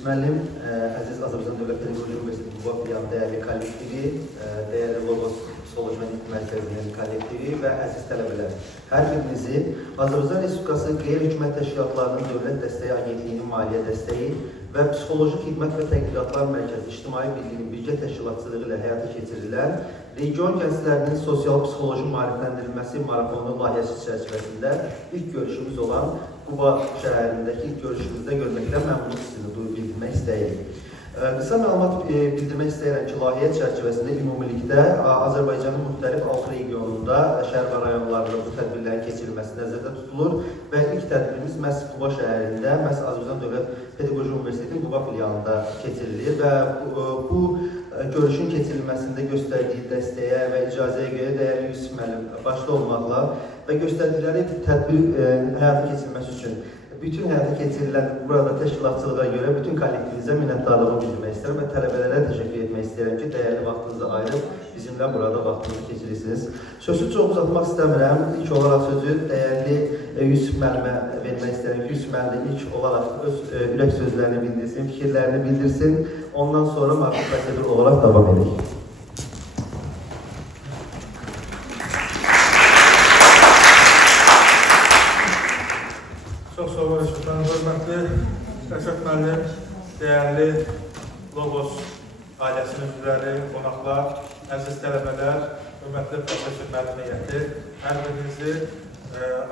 Yusuf müəllim, əziz Azərbaycan Dövlət Pedaqoji Universiteti Quba filialının dəyərli kollektivi, dəyərli Logos Psixoloji Mərkəzinin kollektivi və əziz tələbələr. Hər birinizi Azərbaycan Respublikası Qeyri-Hökumət Təşkilatlarının Dövlət Dəstəyi Agentliyinin maliyyə dəstəyi və Psixoloji Xidmət və Tədqiqatlar Mərkəzi İctimai Birliyinin birgə təşkilatçılığı ilə həyata keçirilən region gənclərinin sosial-psixoloji maarifləndirilməsi marafonu layihəsi çərçivəsində ilk görüşümüz olan Quba şəhərindəki ilk görüşümüzdə görməkdən məmnunluq hissini bildirmək istəyirik. Qısa məlumat bildirmək istəyirəm ki, layihə çərçivəsində ümumilikdə Azərbaycanın müxtəlif 6 regionunda, şəhər və rayonlarında bu tədbirlərin keçirilməsi nəzərdə tutulur və ilk tədbirimiz məhz Quba şəhərində, məhz Azərbaycan Dövlət Pedaqoji Universitetinin Quba filialında keçirilir və bu görüşün keçirilməsində göstərdiyi dəstəyə və icazəyə görə dəyərli Yusuf müəllim başda olmaqla və göstərdikləri tədbir həyata keçirilməsi üçün bütün həyata keçirilən burada təşkilatçılığa görə bütün kollektivinizə minnətdarlığımı bildirmək istəyirəm və tələbələrə təşəkkür etmək istəyirəm ki, dəyərli vaxtınızı ayırıb bizimlə burada vaxtınızı keçirirsiniz. Sözü çox uzatmaq istəmirəm. İlk olaraq sözü dəyərli Yusuf müəllimə vermək istəyirəm ki, Yusuf müəllim ilk olaraq öz ürək sözlərini bildirsin, fikirlərini bildirsin. Ondan sonra maraqlı prosedur olaraq davam edək. Çox sağ olun, hörmətli Rəşad müəllim, dəyərli Logos ailəsinin üzvləri, qonaqlar, əziz tələbələr, hörmətli professor müəllim heyəti, hər birinizi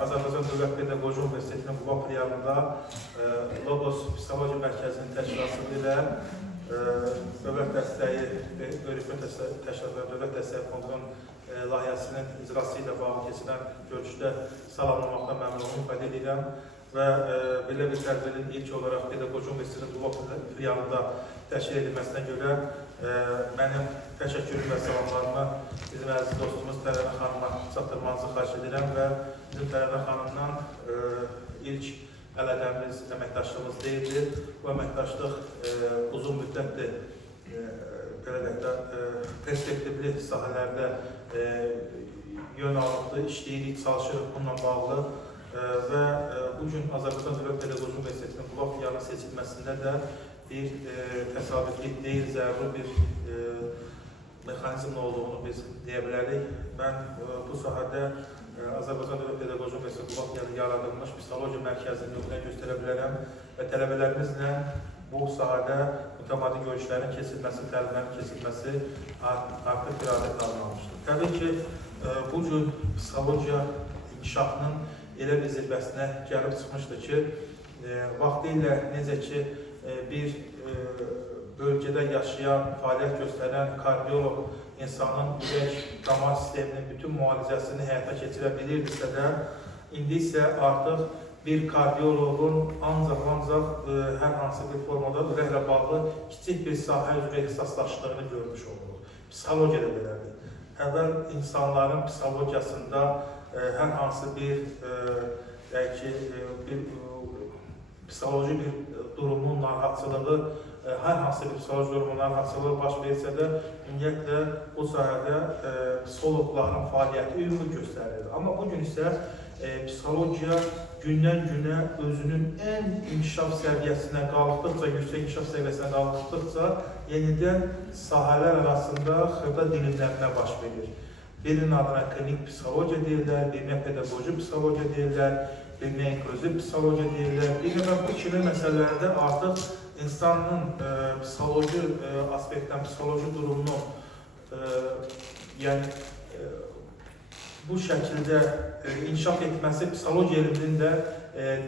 Azərbaycan Dövlət Pedaqoji Universitetinin Quba filialında Logos Psixoloji Mərkəzinin təşkilatçılığı ilə Dövlət Dəstəyi, Qeyri-Hökumət Təşkilatları Dövlət Dəstəyi Fondunun layihəsinin icrası ilə bağlı keçilən görüşdə salamlamaqdan məmnunluq ifadə edirəm və belə bir tədbirin ilk olaraq Pedaqoji Universitetinin Quba filialında təşkil edilməsinə görə mənim təşəkkürüm və salamlarımı bizim əziz dostumuz Tərəvə xanıma çatdırmanızı xahiş edirəm və bizim Tərəvə xanımdan ilk əlaqəmiz, əməkdaşlığımız deyildir. Bu əməkdaşlıq uzun müddətdir perspektivli sahələrdə yön alıqlı işləyirik, çalışırıq bununla bağlı və bugün Azərbaycan Dövlət Pedaqoji Universitetinin Quba filialının seçilməsində də bir təsadüflük deyil, zəruri bir mexanizmin olduğunu biz deyə bilərik. Mən bu sahədə Azərbaycan Dövlət Pedaqoji Universitetinin Quba filialında yaradılmış psixologiya mərkəzinin nümunə göstərə bilərəm və tələbələrimizlə bu sahədə mütəmadi görüşlərin keçirilməsi, təlimlərin keçirilməsi artıq bir adət alınmışdır. Təbii ki, bu gün psixologiya inkişafının elə bir zirvəsinə gəlib çıxmışdır ki, vaxtilə necə ki, bir bölgədə yaşayan, fəaliyyət göstərən kardioloq insanın ürək-damar sisteminin bütün müalicəsini həyata keçirə bilirdisə də, indi isə artıq bir kardioloqun ancaq hər hansı bir formada ürəklə bağlı kiçik bir sahə üzrə ixtisaslaşdığını görmüş oluruq. Psixologiya da belədir. Əvvəl insanların psixologiyasında hər hansı bir psixoloji bir durumun narahatçılığı, hər hansı bir psixoloji durumun narahatçılığı baş versə də, ümumiyyətlə bu sahədə psixoloqların fəaliyyəti ümumi göstərilir. Amma bugün isə psixologiya gündən-günə özünün ən inkişaf səviyyəsinə qalxdıqca, yüksək inkişaf səviyyəsinə qalxdıqca yenidən sahələr arasında xırda dilimlənmə baş verir. Birinin adına klinik psixologiya deyirlər, birinə pedaqoji psixologiya deyirlər, birinə inklüziv psixologiya deyirlər. Bir qədər bu kimi məsələlərdə artıq insanın psixoloji aspektdən, psixoloji durumunu bu şəkildə inkişaf etməsi psixologiya elminin də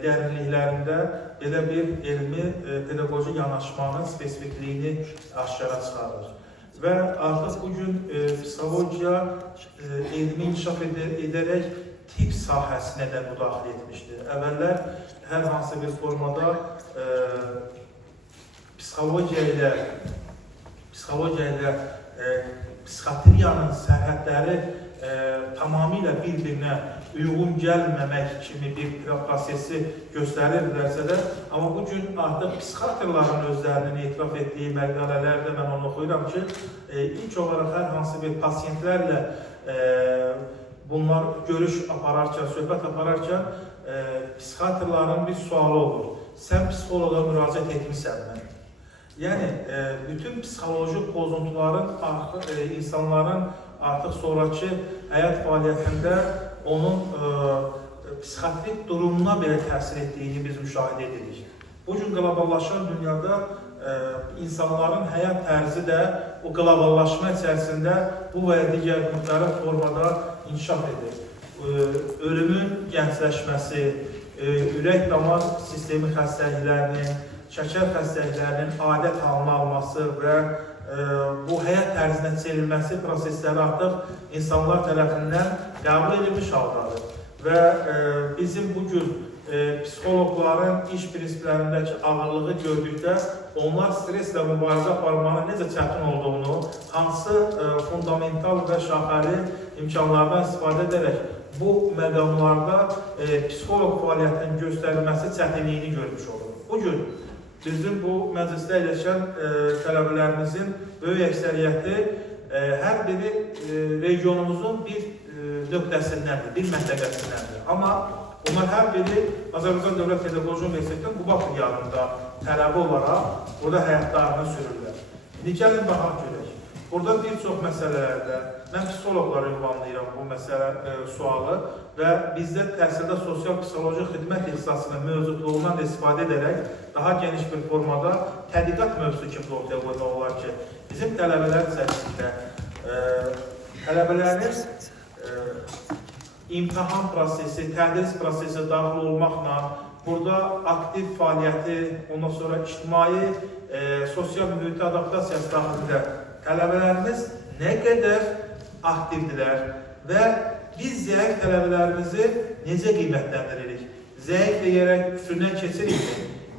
dərinliklərində belə bir elmi pedaqoji yanaşmanın spesifikliyini aşkara çıxarır. Və artıq bugün psixologiya elmi inkişaf edərək tibb sahəsinə də müdaxilə etmişdir. Əvvəllər hər hansı bir formada psixologiya ilə psixiatriyanın sərhədləri tamamilə bir-birinə uyğun gəlməmək kimi bir prosesi göstərirlərsə də, amma bugün artıq psixiatrların özlərinin etiraf etdiyi məqalələrdə mən onu oxuyuram ki, ilk olaraq hər hansı bir pasiyentlərlə bunlar görüş apararkən, söhbət apararkən psixiatrların bir sualı olur. Sən psixoloqa müraciət etmişsən mi? Yəni, bütün psixolojik pozuntuların insanların artıq sonraki həyat fəaliyyətində onun psixatrik durumuna belə təsir etdiyini biz müşahidə edirik. Bugün qloballaşan dünyada insanların həyat tərzi də o qloballaşma içərisində bu və ya digər müxtəlif formada inkişaf edir. Ölümün gəncləşməsi, ürək-damar sistemi xəstəliklərinin, şəkər xəstəliklərinin adət halına alması və bu həyat tərzinə çevrilməsi prosesləri artıq insanlar tərəfindən qəbul edilmiş haldadır. Və bizim bugün psixologların iş prinsiplərindəki ağırlığı gördükdə onlar streslə mübarizə aparmanın necə çətin olduğunu, hansı fundamental və şaxəli imkanlardan istifadə edərək bu məqamlarda psixoloq fəaliyyətinin göstərilməsi çətinliyini görmüş olur. Bugün bizim bu məclisdə əyləşən tələbələrimizin böyük əksəriyyəti hər biri regionumuzun bir nöqtəsindəndir, bir məntəqəsindəndir. Amma bunlar hər biri Azərbaycan Dövlət Pedaqoji Universitetinin Quba filialında tələbi olaraq burada həyatlarını sürürlər. İndi gəlin baxaq görək. Burada bir çox məsələlərdə mən psixologlara ünvanlayıram bu məsələ sualı və bizdə təhsildə sosial-psixoloji xidmət ixtisasının mövcudluğundan da istifadə edərək daha geniş bir formada tədqiqat mövzusu kimi ortaya qoymaq olar ki, bizim tələbələr içərisində tələbələrin imtahan prosesi, tədris prosesi daxil olmaqla burada aktiv fəaliyyəti, ondan sonra ictimai, sosial mühitə adaptasiyası daxilində tələbələrimiz nə qədər aktivdirlər və biz zəif tələbələrimizi necə qiymətləndiririk? Zəif deyərək üstündən keçirikmi?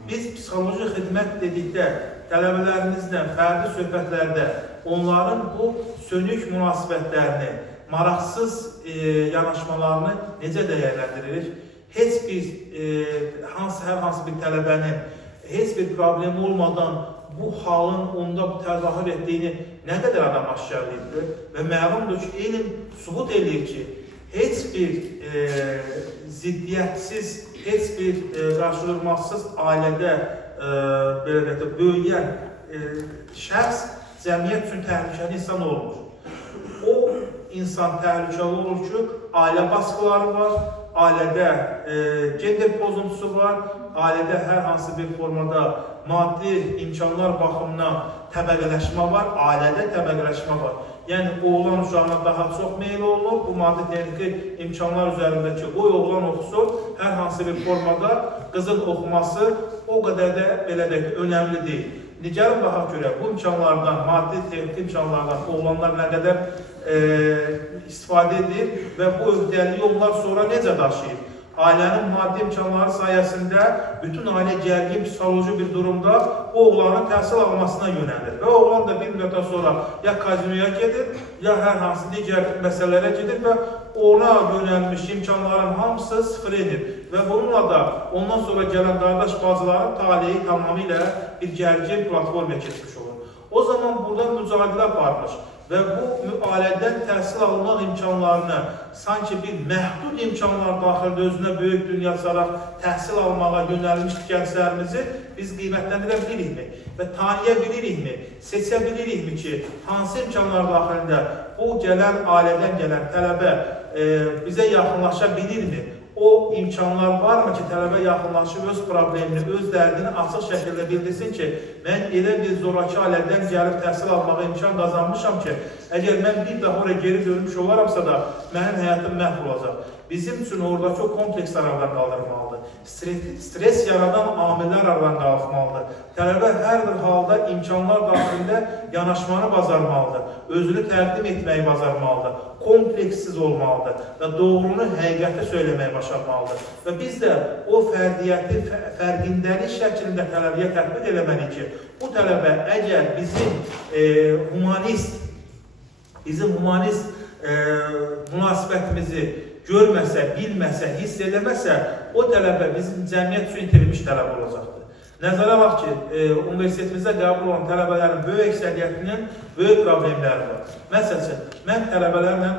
Biz psixoloji xidmət dedikdə tələbələrimizlə fərdi söhbətlərdə onların bu sönük münasibətlərini, maraqsız yanaşmalarını necə dəyərləndiririk? Heç bir, hər hansı bir tələbənin heç bir problemi olmadan bu halın onda təzahür etdiyini nə qədər adam aşkarlayıbdır və məlumdur ki, elm sübut edir ki, heç bir ziddiyyətsiz, heç bir qarşıdurmazsız ailədə böyüyən şəxs cəmiyyət üçün təhlükəli insan olmur. O insan təhlükəli olur ki, ailə baskıları var, ailədə gender pozuntusu var, ailədə hər hansı bir formada maddi imkanlar baxımından təbəqələşmə var, ailədə təbəqələşmə var. Yəni, oğlan uşağına daha çox meyil olunur, bu maddi texniki imkanlar üzərindəki o oğlan oxusu hər hansı bir formada qızın oxuması o qədər də belə də önəmli deyil. Gəlin baxaq görək, bu imkanlardan, maddi texniki imkanlardan oğlanlar nə qədər istifadə edir və bu öhdəliyi onlar sonra necə daşıyır? Ailənin maddi imkanları sayəsində bütün ailə gərgin psixoloji bir durumda o oğlanın təhsil almasına yönəlir. Və oğlan da bir müddətdən sonra ya kazinoya gedir, ya hər hansı digər məsələlərə gedir və ona yönəlmiş imkanların hamısı sıfır edir. Və bununla da ondan sonra gələn qardaş bacıların taleyi tamamilə bir gərgin platformaya keçmiş olur. O zaman burada mücadilə aparmış. Və bu ailədən təhsil almaq imkanlarını sanki bir məhdud imkanlar daxildə özünə böyük dünya saraq təhsil almağa yönəlmiş gənclərimizi biz qiymətləndirə bilirikmi? Və tanıya bilirikmi? Seçə bilirikmi ki, hansı imkanlar daxilində bu gələn ailədən gələn tələbə bizə yaxınlaşa bilirmi? O imkanlar varmı ki, tələbə yaxınlaşıb öz problemini, öz dərdini açıq şəkildə bildirsin ki, mən elə bir zoraki ailədən gəlib təhsil almağa imkan qazanmışam ki, əgər mən bir daha oraya geri dönmüş olaramsa da, mənim həyatım məhv olacaq. Bizim üçün oradakı o kompleks aradan qaldırmalıdır. Stres yaradan amillər aradan qalxmalıdır. Tələbə hər bir halda imkanlar daxilində yanaşmanı bacarmalıdır. Özünü təqdim etməyi bacarmalıdır. Komplekssiz olmalıdır və doğrunu, həqiqəti söyləməyi başarmalıdır. Və biz də o fərdiyyəti, fərqindəlik şəklində tələbəyə tətbiq eləməliyik ki, bu tələbə əgər bizim humanist münasibətimizi görməsə, bilməsə, hiss eləməsə, o tələbə bizim cəmiyyət üçün itirilmiş tələbə olacaqdır. Nəzərə alaq ki, universitetimizdə qəbul olan tələbələrin böyük əksəriyyətinin böyük problemləri var. Məsəl üçün, mən tələbələrlə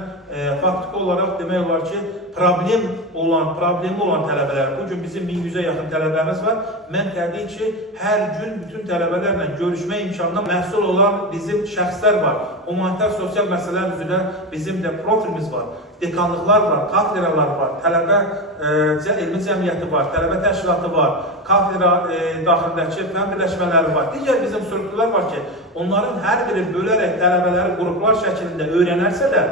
faktiki olaraq demək olar ki, problemi olan tələbələr, bugün bizim 1100-ə yaxın tələbəmiz var. Mən təbii ki, hər gün bütün tələbələrlə görüşmə imkanına məhsul olan bizim şəxslər var. Humanitar sosial məsələlər üzrə bizim də profilimiz var. Dekanlıqlar var, kafedralar var, tələbə elmi cəmiyyəti var, tələbə təşkilatı var, kafedra daxilindəki fən birləşmələri var. Digər bizim strukturlar var ki, onların hər biri bölərək tələbələri qruplar şəklində öyrənərsə,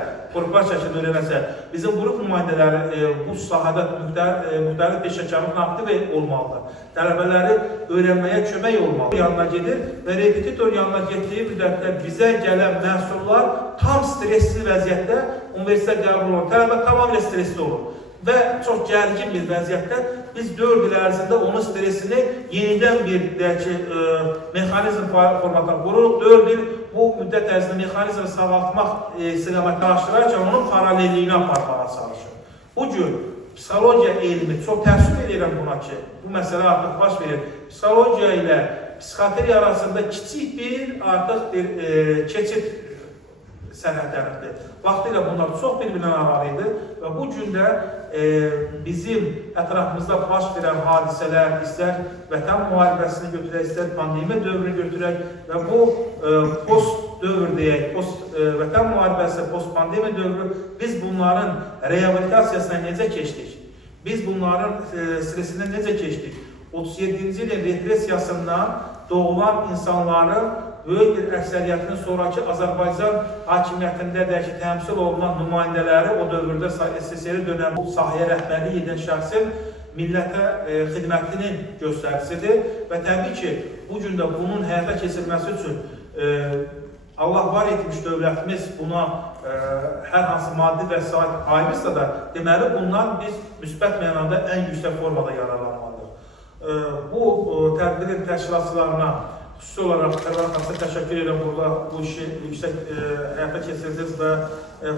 bizim qrup nümayəndələri bu sahədə müxtəlif peşəkarlıqla aktiv olmalıdır. Tələbələri öyrənməyə kömək olmalı. Yanına gedir və repetitor yanına getdiyi müddətdə bizə gələn məhsullar tam stresli vəziyyətdə universitet qəbul olan tələbə tamamilə stresli olur. Və çox gərgin bir vəziyyətdə biz 4 il ərzində onun stresini yenidən bir mexanizm formatına qururuq. 4 il bu müddət ərzində mexanizmi sağaltmaq istiqamətləşdirərkən onun paralelliyini aparmağa çalışır. Bugün psixologiya elmi, çox təəssüf edirəm buna ki, bu məsələ artıq baş verir. Psixologiya ilə psixiatriya arasında kiçik bir artıq bir keçid sənədləridir. Vaxtilə bunlar çox bir-birindən aralı idi və bu gün də bizim ətrafımızda baş verən hadisələr, istər vətən müharibəsini götürək, istər pandemiya dövrünü götürək və bu post dövr deyək, vətən müharibəsi, post pandemiya dövrü, biz bunların reabilitasiyasına necə keçdik? Biz bunların stresindən necə keçdik? 37-ci ilin repressiyasından doğulan insanların böyük bir əksəriyyətinin sonraki Azərbaycan hakimiyyətində dəki təmsil olunan nümayəndələri o dövrdə SSR dönəmi sahəyə rəhbərlik edən şəxsin millətə xidmətinin göstəricisidir və təbii ki, bu gün də bunun həyata keçirilməsi üçün Allah var etmiş dövlətimiz buna hər hansı maddi vəsait ayırırsa da, deməli bundan biz müsbət mənada ən yüksək formada yararlanmalıyıq. Bu tədbirin təşkilatçılarına xüsusi olaraq Tərəvəxansı təşəkkür edirəm, burada bu işi yüksək həyata keçirdiniz və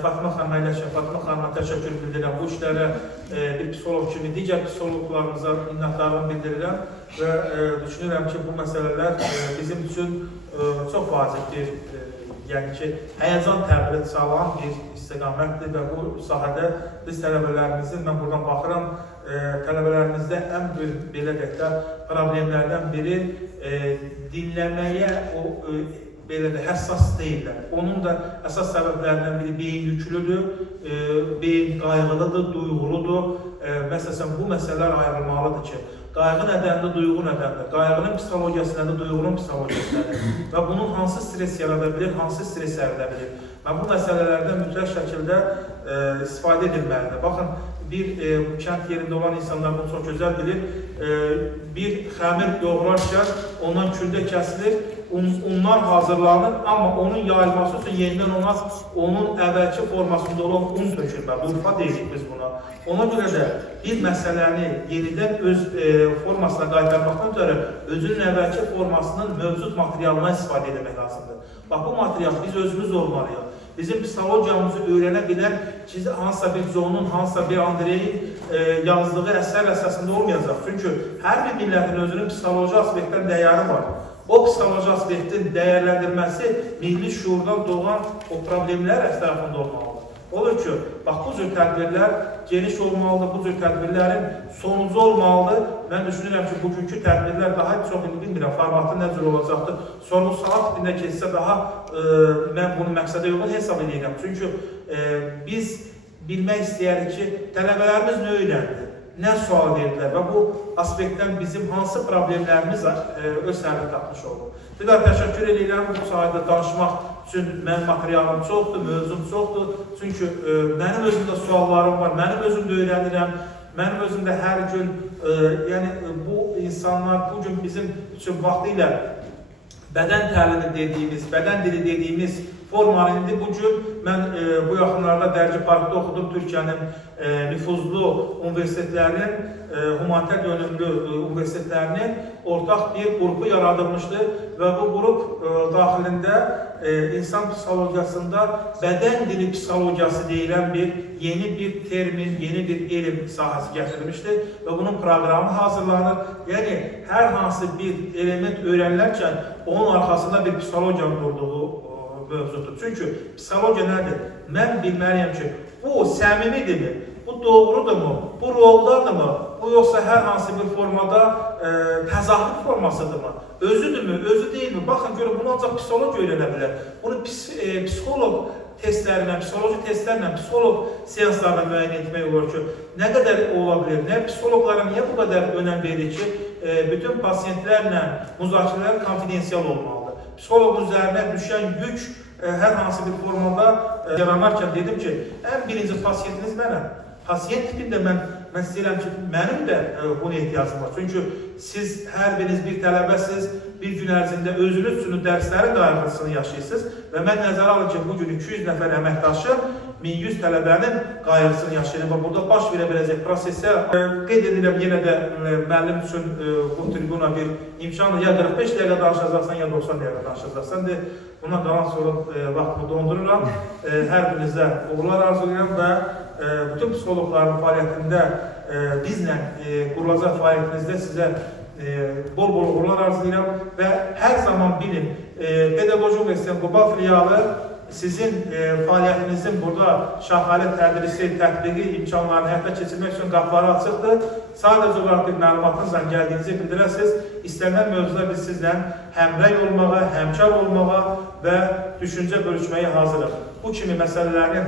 Fatıma xanıma təşəkkür bildirirəm. Bu işlərə bir psixolog kimi digər psixologlarımıza minnətdarlığımı bildirirəm və düşünürəm ki, bu məsələlər bizim üçün çox vacibdir, yəni ki, həyəcan təbili çalan bir istiqamətdir və bu sahədə biz tələbələrimizin, mən buradan baxıram, tələbələrimizdə ən belə deyək də problemlərdən biri dinləməyə həssas deyirlər. Onun da əsas səbəblərindən biri beyin yüklüdür, beyin qayğılıdır, duyğuludur. Məsələn, bu məsələlər ayrılmalıdır ki, qayğı nədəndir, duyğu nədəndir, qayğının psixologiyası nədir, duyğunun psixologiyası nədir və bunun hansı stres yarada bilir, hansı stres ərdə bilir. Və bu məsələlərdən mütləq şəkildə istifadə edilməlidir. Baxın, bir kənd yerində olan insanlar bunu çox gözəl bilir. Bir xəmir yoğurarkən ondan küldə kəsilir, unlar hazırlanır, amma onun yayılması üçün yenidən onun əvvəlki formasında olan un tökülməli. Urfa deyirik biz buna. Ona görə də bir məsələni yenidən öz formasına qaytarmaqdan ötürü özünün əvvəlki formasının mövcud materialından istifadə etmək lazımdır. Bax, bu material biz özümüz olmalıyıq. Bizim psixologiyamızı öyrənə bilən hansısa bir Jon'un, hansısa bir Andreyin yazdığı əsər əsasında olmayacaq. Çünki hər bir millətin özünün psixoloji aspektdən dəyəri var. O psixoloji aspektin dəyərləndirməsi milli şuurdan doğan o problemlər ətrafında olmalıdır. Olur ki, bax, bu cür tədbirlər geniş olmalıdır, bu cür tədbirlərin sonucu olmalıdır. Mən düşünürəm ki, bugünkü tədbirlər daha çox bilmirəm, formatı nə cür olacaqdır. Sorğu-sual tipində keçsə daha mən bunu məqsədə uyğun hesab edirəm. Çünki biz bilmək istəyərik ki, tələbələrimiz nə öyrəndi, nə sual verdilər və bu aspektdən bizim hansı problemlərimiz öz həllini tapmış olur. Bir daha təşəkkür edirəm, bu sahədə danışmaq üçün mənim materialım çoxdur, mövzum çoxdur. Çünki mənim özümdə suallarım var, mənim özümdə öyrənirəm, mənim özümdə hər gün, yəni bu insanlar bugün bizim üçün vaxtı ilə bədən təlimi dediyimiz, bədən dili dediyimiz formanı indi. Bu gün mən bu yaxınlarda Dərci Parkda oxudum. Türkiyənin nüfuzlu universitetlərinin, humanitar yönümlü universitetlərinin ortaq bir qrupu yaradılmışdı və bu qrup daxilində insan psixologiyasında bədən dili psixologiyası deyilən bir yeni bir termin, yeni bir elm sahəsi gətirilmişdi və bunun proqramı hazırlanır. Yəni, hər hansı bir element öyrənilərkən onun arxasında bir psixologiyanın durduğu mövzudur. Çünki psixologiya nədir? Mən bilməliyəm ki, bu səmimidirmi? Bu doğrudurmu? Bu roldadırmı? Bu yoxsa hər hansı bir formada təzahür formasıdırmı? Özüdürmü? Özü deyilmi? Baxın, görün, bunu ancaq psixoloq öyrənə bilər. Bunu psixoloq testlərlə, psixoloji testlərlə, psixoloq seanslarla müəyyən etmək olur ki, nə qədər ola bilir, psixoloqlara niyə bu qədər önəm verir ki, bütün pasiyentlərlə müzakirələr konfidensial olmalıdır. Psixoloqun üzərinə düşən yük hər hansı bir formada yaranarkən dedim ki, ən birinci pasiyentiniz mənəm. Pasiyent tipində mən istəyirəm ki, mənim də buna ehtiyacım var. Çünki siz hər biriniz bir tələbəsiz, bir gün ərzində özünüz üçün dərslərin qayğısını yaşayırsınız və mən nəzərə alın ki, bugün 200 nəfər əməkdaşım 1100 tələbənin qayğısını yaşayır və burada baş verə biləcək prosesə qeyd edirəm, yenə də müəllim üçün bu tribuna bir imkandır. Ya 45 dəqiqə danışacaqsan, ya 90 dəqiqə danışacaqsan. Buna qalan sonra vaxtımı dondururam. Hər birinizə uğurlar arzulayıram və bütün psixoloqların fəaliyyətində bizlə qurulacaq fəaliyyətinizdə sizə bol-bol uğurlar arzulayıram və hər zaman bilin, Pedaqoji Universitetin Quba filialı sizin fəaliyyətinizin burada şaxəli tədrisi, tətbiqi imkanlarını həyata keçirmək üçün qapıları açıqdır. Sadəcə olaraq bir məlumatınızla gəldiyinizi bildirəsiniz. İstənilən mövzuda biz sizlə həmrəy olmağa, həmkar olmağa və düşüncə bölüşməyə hazırıq. Bu kimi məsələlərin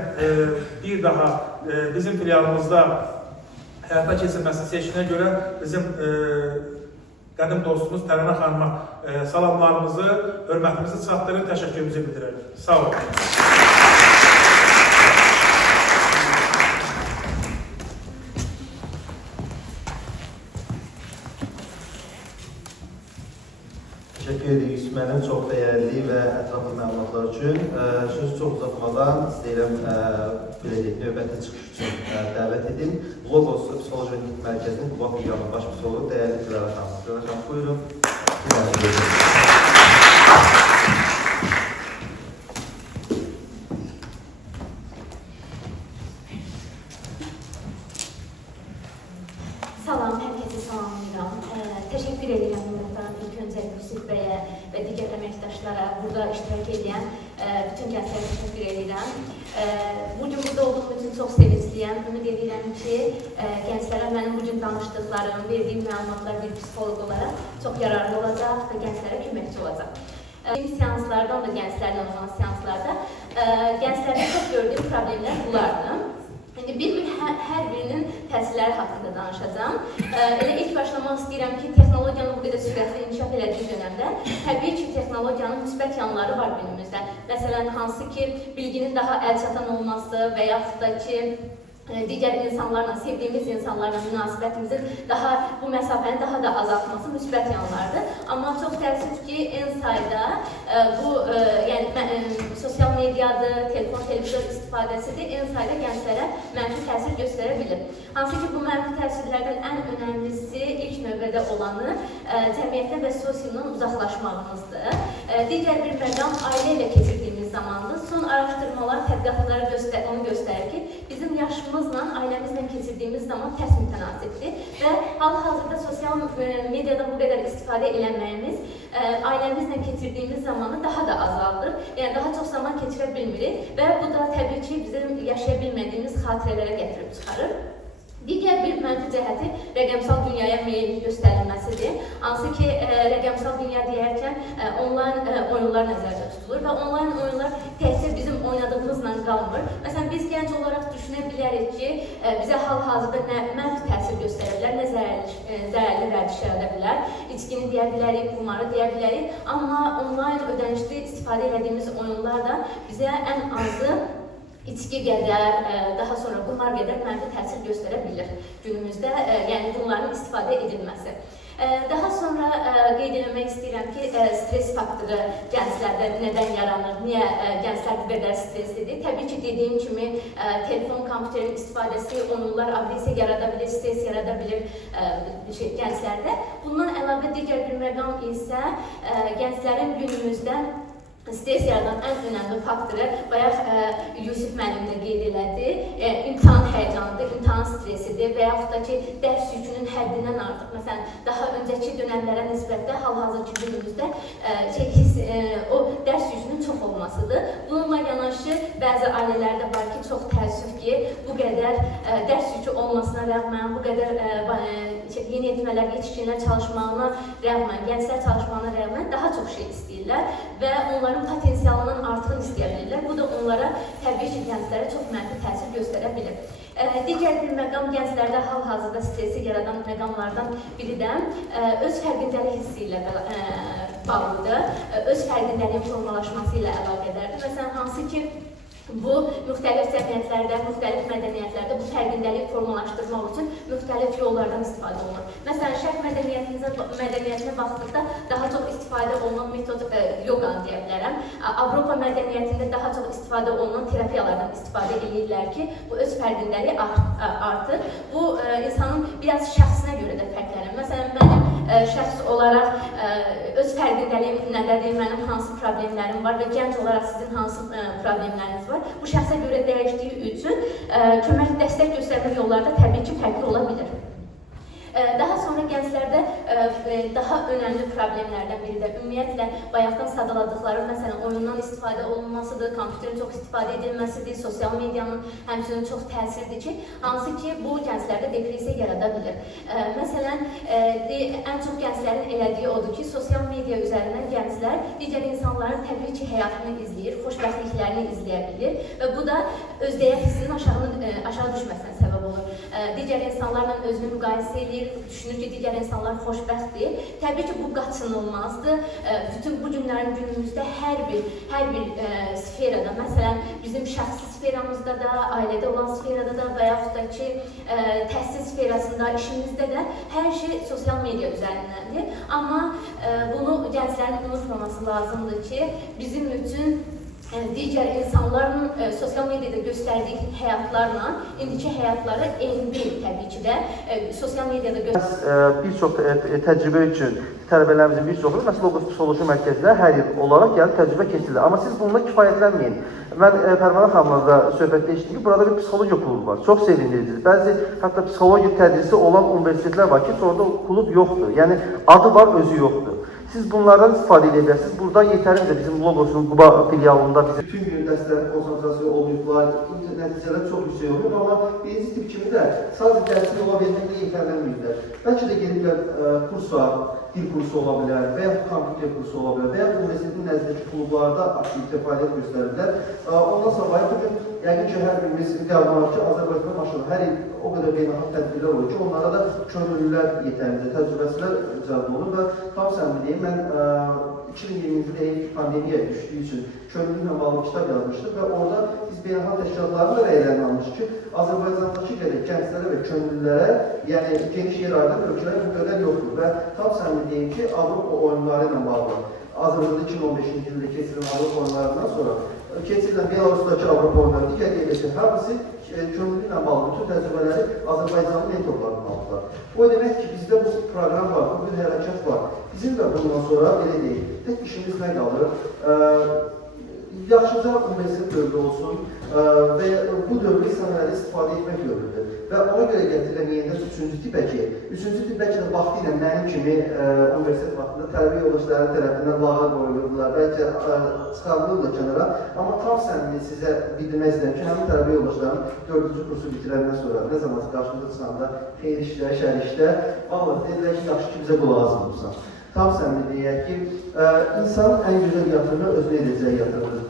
bir daha bizim filialımızda həyata keçirilməsi seçkinə görə bizim qədim dostumuz Tərənə xanıma salamlarımızı, hörmətimizi çatdırır, təşəkkürümüzü bildiririk. Sağ olun. Teşekkür edirik Yusuf müəllim, çox dəyərli və ətraflı məlumatlar üçün. Sözü çox uzatmadan istəyirəm növbəti çıxış üçün dəvət edim. Logos Psixoloji Mərkəzinin Quba filialının baş psixoloqu dəyərli Gülərə xanım. Gülərə xanım, buyurun. Salam, herkese salamlayıram. Teşekkür edirəm Nurdan ilk öncəliklə Yusuf bəyə və digər əməkdaşlara, burada iştirak edən bütün gənclərə təşəkkür edirəm. Bugün burada olduğum üçün çox sevincliyəm. Ümid edirəm ki, gənclərə mənim bugün danışdıqlarım, verdiyim məlumatlar bir psixoloq olaraq çox yararlı olacaq və gənclərə köməkçi olacaq. Seanslarda, o da gənclərlə olan seanslarda gənclərdə çox gördüyüm problemlər bunlardır. Bir hər birinin təsirləri haqqında danışacağım. Elə ilk başlamaq istəyirəm ki, texnologiyanın bu qədər sürətli inkişaf elədiyi dönəmdə təbii ki, texnologiyanın müsbət yanları var günümüzdə. Məsələn, hansı ki, bilginin daha əlçatan olması və yaxud da ki, digər insanlarla, sevdiyimiz insanlarla münasibətimizin bu məsafəni daha da azaltması müsbət yanlardır. Amma çox təəssüf ki, en sayda bu, sosial mediadır, telefon, televizor istifadəsidir, en sayda gənclərə mənfi təsir göstərə bilir. Hansı ki, bu mənfi təsirlərdən ən önəmlisi, ilk növbədə olanı cəmiyyətdən və sosialdan uzaqlaşmağımızdır. Digər bir məqam ailə ilə keçirdiyimiz zamandır. Son araşdırmalar, tədqiqatlar onu göstərir ki, bizim yaşımızla, ailəmizlə keçirdiyimiz zaman tərs mütənasibdir və hal-hazırda sosial mediada bu qədər istifadə eləməyimiz ailəmizlə keçirdiyimiz zamanı daha da azaldır. Yəni, daha çox zaman keçirə bilmirik və bu da təbii ki, bizim yaşaya bilmədiyimiz xatirələrə gətirib çıxarır. Digər bir mənfi cəhəti rəqəmsal dünyaya meylin göstərilməsidir. Hansı ki, rəqəmsal dünya deyərkən onlayn oyunlar nəzərdə tutulur və onlayn oyunlar təkcə bizim oynadığımızla qalmır. Məsələn, biz gənc olaraq düşünə bilərik ki, bizə hal-hazırda nə mənfi təsir göstərə bilər, nə zərərli vərdiş yarada bilər, içkini deyə bilərik, qumarı deyə bilərik. Amma onlayn ödənişli istifadə edədiyimiz oyunlar da bizə ən azı içki qədər, daha sonra qumar qədər mənfi təsir göstərə bilir günümüzdə, yəni bunların istifadə edilməsi. Daha sonra qeyd etmək istəyirəm ki, stres faktoru gənclərdə nədən yaranır, niyə gənclər bu qədər streslidir? Təbii ki, dediyim kimi, telefon, kompüterin istifadəsi onurlar, aqressiya yarada bilir, stres yarada bilir gənclərdə. Bundan əlavə digər bir məqam isə gənclərin günümüzdə stres yaradan ən önəmli faktoru, bayaq Yusuf müəllim də qeyd elədi, imtahan həyəcanıdır, imtahan stresidir və yaxud da ki, dərs yükünün həddindən artıq, məsələn, daha öncəki dönəmlərə nisbətdə hal-hazırki günümüzdə o dərs yükünün çox olmasıdır. Bununla yanaşı, bəzi ailələrdə var ki, çox təəssüf ki, bu qədər dərs yükü olmasına rəğmən, bu qədər yeniyetmələr, yetişkinlər çalışmağına rəğmən, gənclər çalışmağına rəğmən daha çox şey istəyirlər və onların potensialının artığını istəyə bilirlər. Bu da onlara, təbii ki, gənclərə çox mənfi təsir göstərə bilir. Digər bir məqam gənclərdə hal-hazırda stresi yaradan məqamlardan biri də öz fərqindəlik hissi ilə bağlıdır, öz fərqindəliyin formalaşması ilə əlaqədardır. Məsələn, hansı ki, bu, müxtəlif cəmiyyətlərdə, müxtəlif mədəniyyətlərdə bu fərqindəlik formalaşdırmaq üçün müxtəlif yollardan istifadə olunur. Məsələn, şərq mədəniyyətinə baxdıqda daha çox istifadə olunan metod yoqanı deyə bilərəm. Avropa mədəniyyətində daha çox istifadə olunan terapiyalardan istifadə edirlər ki, bu öz fərqindəliyi artır. Bu, insanın biraz şəxsinə görə də fərqlənir. Məsələn, mənim şəxs olaraq öz fərqindəliyim nədədir, mənim hansı problemlərim var və gənc olaraq sizin hansı problemləriniz var. Bu şəxsə görə dəyişdiyi üçün kömək, dəstək göstərmə yolları da təbii ki, fərqli ola bilir. Daha sonra gənclərdə daha önəmli problemlərdən biri də ümumiyyətlə bayaqdan sadaladıqları, məsələn, oyundan istifadə olunmasıdır, kompüterin çox istifadə edilməsidir, sosial medianın həmçinin çox təsiridir ki, hansı ki, bu gənclərdə depressiya yarada bilir. Məsələn, ən çox gənclərin elədiyi odur ki, sosial media üzərindən gənclər digər insanların təbii ki, həyatını izləyir, xoşbəxtliklərini izləyə bilir və bu da özdəyək hissinin aşağı düşməsinə səbəb olur. Digər insanlarla özünü müqayisə edir, düşünür ki, digər insanlar xoşbəxtdir. Təbii ki, bu qaçınılmazdır. Bütün bu günlərin günümüzdə hər bir sferada, məsələn, bizim şəxsi sferamızda da, ailədə olan sferada da və yaxud da ki, təhsil sferasında, işimizdə də hər şey sosial media üzərindəndir. Amma bunu gənclərin unutmaması lazımdır ki, bizim üçün digər insanların sosial mediada göstərdiyi həyatlarla indiki həyatları eyni deyil təbii ki də. Sosial mediada bir çox təcrübə üçün tələbələrimizin bir çoxu məhz Logos Psixoloji Mərkəzinə hər il olaraq gəlib təcrübə keçirilir. Amma siz bununla kifayətlənməyin. Mən Pərvanə xanımla da söhbətdə eşitdim ki, burada bir psixologiya klubu var. Çox sevindiricidir. Bəzi hətta psixologiya tədrisi olan universitetlər var ki, orada klub yoxdur. Yəni adı var, özü yoxdur. Siz bunlardan istifadə edə bilərsiniz. Burada yetərincə bizim Logosun Quba filialında bütün gün dərslərin konsantrasiya olmayıblar, nəticələr çox yüksək olur, amma birinci tip kimi də sadəcə dərsi yola verməklə yetərlənməyirlər. Bəlkə də gediblər kursa, dil kursu ola bilər və ya kompüter kursu ola bilər və ya universitetin nəzdindəki klublarda aktivite fəaliyyət göstərirlər. Ondan sonra bugün yəqin ki, hər birimiz qəbul ki, Azərbaycan maşını hər il o qədər beynəlxalq tədbirlər olur ki, onlara da könüllülər yetərincə, təcrübəsilər cəlb olur və tam səmimi deyim, mən 2020-ci il pandemiya düşdüyü üçün könüllüylə bağlı kitab yazmışdıq və orada biz beynəlxalq təşkilatların da rəylərini almışıq ki, Azərbaycandakı qədər gənclərə və könüllülərə, yəni geniş yer ayıran ölkələr bu qədər yoxdur və tam səmimi deyim ki, Avropa oyunları ilə bağlı Azərbaycanda 2015-ci ildə keçirilən Avropa oyunlarından sonra keçirilən Belarusdakı Avropa oyunları digər yerləşən hamısı könüllüylə bağlı bütün təcrübələri Azərbaycanın mentorlarından aldılar. O demək ki, bizdə bu proqram var, bu bir hərəkət var. Bizim də bundan sonra belə deyil. Tək işimiz nə qalır? Yaxşıca universitet dövrü olsun və bu dövrü səmərəli istifadə etmək dövrüdür. Və ona görə gətirilən yenidən üçüncü tip bəlkə də vaxtı ilə mənim kimi universitet vaxtında tərbiyə yoldaşları tərəfindən lağa qoyulurdular, bəlkə çıxarılırlar kənara. Amma tam səmimi sizə bildirmək istəyirəm ki, həmin tərbiyə yoldaşlarının 4-cü kursu bitirəndən sonra nə zaman qarşımıza çıxanda xeyir işdə, şər işdə, vallahi dedilər ki, yaxşı ki, bizə qulaq asmırsan. Tam səmimi deyək ki, insanın ən gözəl yatırımı özünə edəcəyi yatırımdır.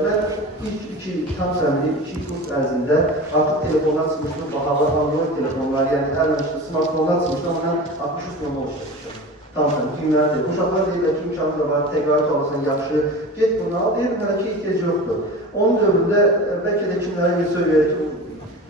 Mən ilk tam səmimi 2 kurs ərzində artıq telefonlar çıxmışdım, bahalı Android telefonlar, yəni əlləşdi, smartfonlar çıxmışdı, amma mən 63 numara oluşturmuşum. Tam səmimi, kimlərdir? Uşaqlar deyirlər ki, imkanı da var, təkrar çalırsan yaxşı, get bunu al, deyirəm, hələ ki, ehtiyac yoxdur. Onun dövründə bəlkə də kimlərə bir söz verir ki,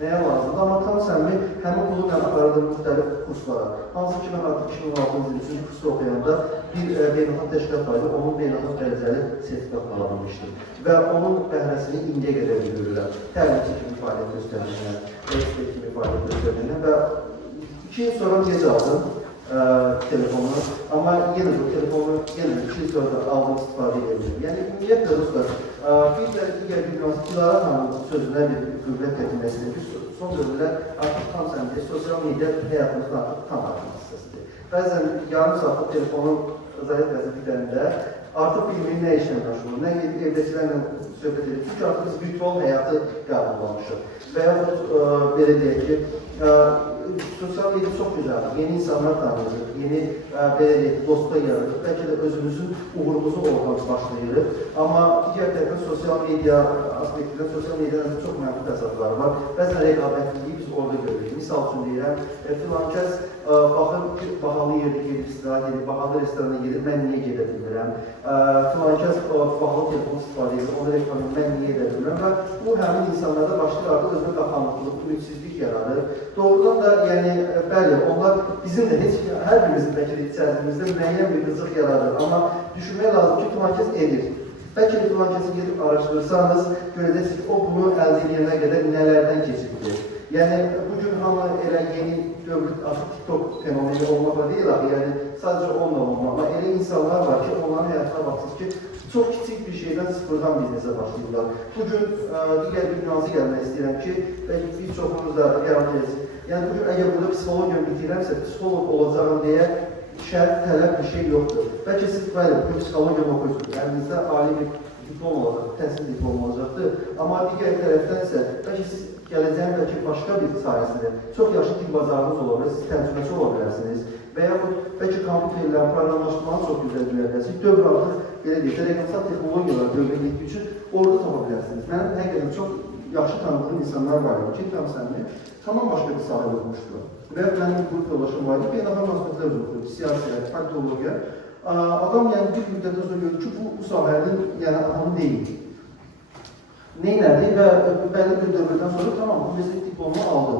nəyə lazımdır? Amma tam səmimi həmin pulu mən aparırdım müxtəlif kurslara. Hansı ki, mən artıq 2016-cı il 3-cü kursda oxuyanda bir beynəlxalq təşkilat var idi, onun beynəlxalq dərəcəli sertifikatını almışdım. Və onun bəhrəsini indiyə qədər görürlər. Təlimçi kimi fəaliyyət göstərdiyinə, ekspert kimi fəaliyyət göstərdiyinə və 2 il sonra gec aldım telefonu. Amma yenə bu telefonu yenə 2 il sonra aldım, istifadə edebilirim. Yəni, ümumiyyətlə, dostlar, bir də digər bir nüans, Dilara xanımın sözünə bir qüvvət gətirməsidir. Biz son dövrlər artıq tam səmdə, sosial media həyatımızda artıq tam artıq hissəsidir. Bəzən yarım saatlıq telefonun zayıf vəzifələrində artıq bilmirik nə işlə məşğul, nə evdəkilərlə söhbət edir. Çünki artıq biz virtual həyatı qəbullanmışıq. Və yaxud belə deyək ki, sosial media çox güzeldir. Yeni insanlar tanıyırıq, yeni belə deyək, dostlar yaradırıq. Bəlkə də özümüzün uğurumuzu oradan başlayırıq. Amma digər tərəfdən sosial media aspektindən, sosial medianın çox mənfi təsadüfləri var. Bəzən rəqabətliyi biz orada görürük. Misal üçün deyirəm, filan kəs baxır, bahalı yerdə gedir, istirahət edir, bahalı restorana gedir, mən niyə gedə bilmirəm? Filan kəs bahalı telefon istifadə edir, onu reklamı mən niyə edə bilmirəm? Və bu həmin insanlarda başlayır artıq özünə qapanıqlıq, ümidsizlik yaradır. Doğrudan da, yəni, bəli, onlar bizim də heç hər birimizin bəlkə də içərimizdə müəyyən bir qızıq yaradır. Amma düşünmək lazım ki, filan kəs edir. Bəlkə də filan kəsi gedib araşdırırsanız, görəcəksiniz ki, o bunu əldə edənə qədər nələrdən keçibdir. Yəni, bugün hamı elə yeni dövr, artıq TikTok fenomeni olmaqla deyil, yəni sadəcə onunla olmaq. Amma elə insanlar var ki, onların həyatına baxsınız ki, çox kiçik bir şeydən sıfırdan biznesə başlayırlar. Bugün digər bir nüansı gəlmək istəyirəm ki, bəlkə bir çoxunuz da qərar edəcək. Yəni, bugün əgər burada psixologiya bitirəmsə, psixolog olacağım deyə şərt, tələb bir şey yoxdur. Bəlkə siz, bəli, bugün psixologiya oxuyursunuz, əlinizdə ali bir diplom olacaq, təhsil diplom olacaqdır. Amma digər tərəfdən isə, bəlkə siz gələcəyin bəlkə başqa bir sayəsində çox yaxşı dil bazarınız ola bilər, siz təcrübəsi ola bilərsiniz və yaxud bəlkə kompüterlərin proqramlaşdırmanı çox gözəl bilərsiniz. Dövr artıq, belə deyək, rəqəmsal texnologiyalar dövrə getdiyi üçün orada tapa bilərsiniz. Mənim həqiqətən çox yaxşı tanıdığım insanlar var ki, tamam başqa bir sahib olmuşdur. Və mənim qrup yoldaşım var idi, beynəlxalq münasibətlər üzrə, siyasi, politologiya. Adam yəni bir müddətdən sonra gördü ki, bu sahənin yəni adamı deyil. Neynədi və bəlli bir dövrdən sonra tamam, universitet diplomu aldı.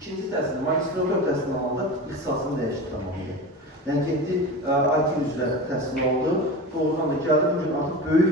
İkinci təhsilini, magistratör təhsilini alanda ixtisasını dəyişdi tamamıyla. Yəni getdi IT üzrə təhsil oldu. Doğrudan da gəldi, bugün artıq böyük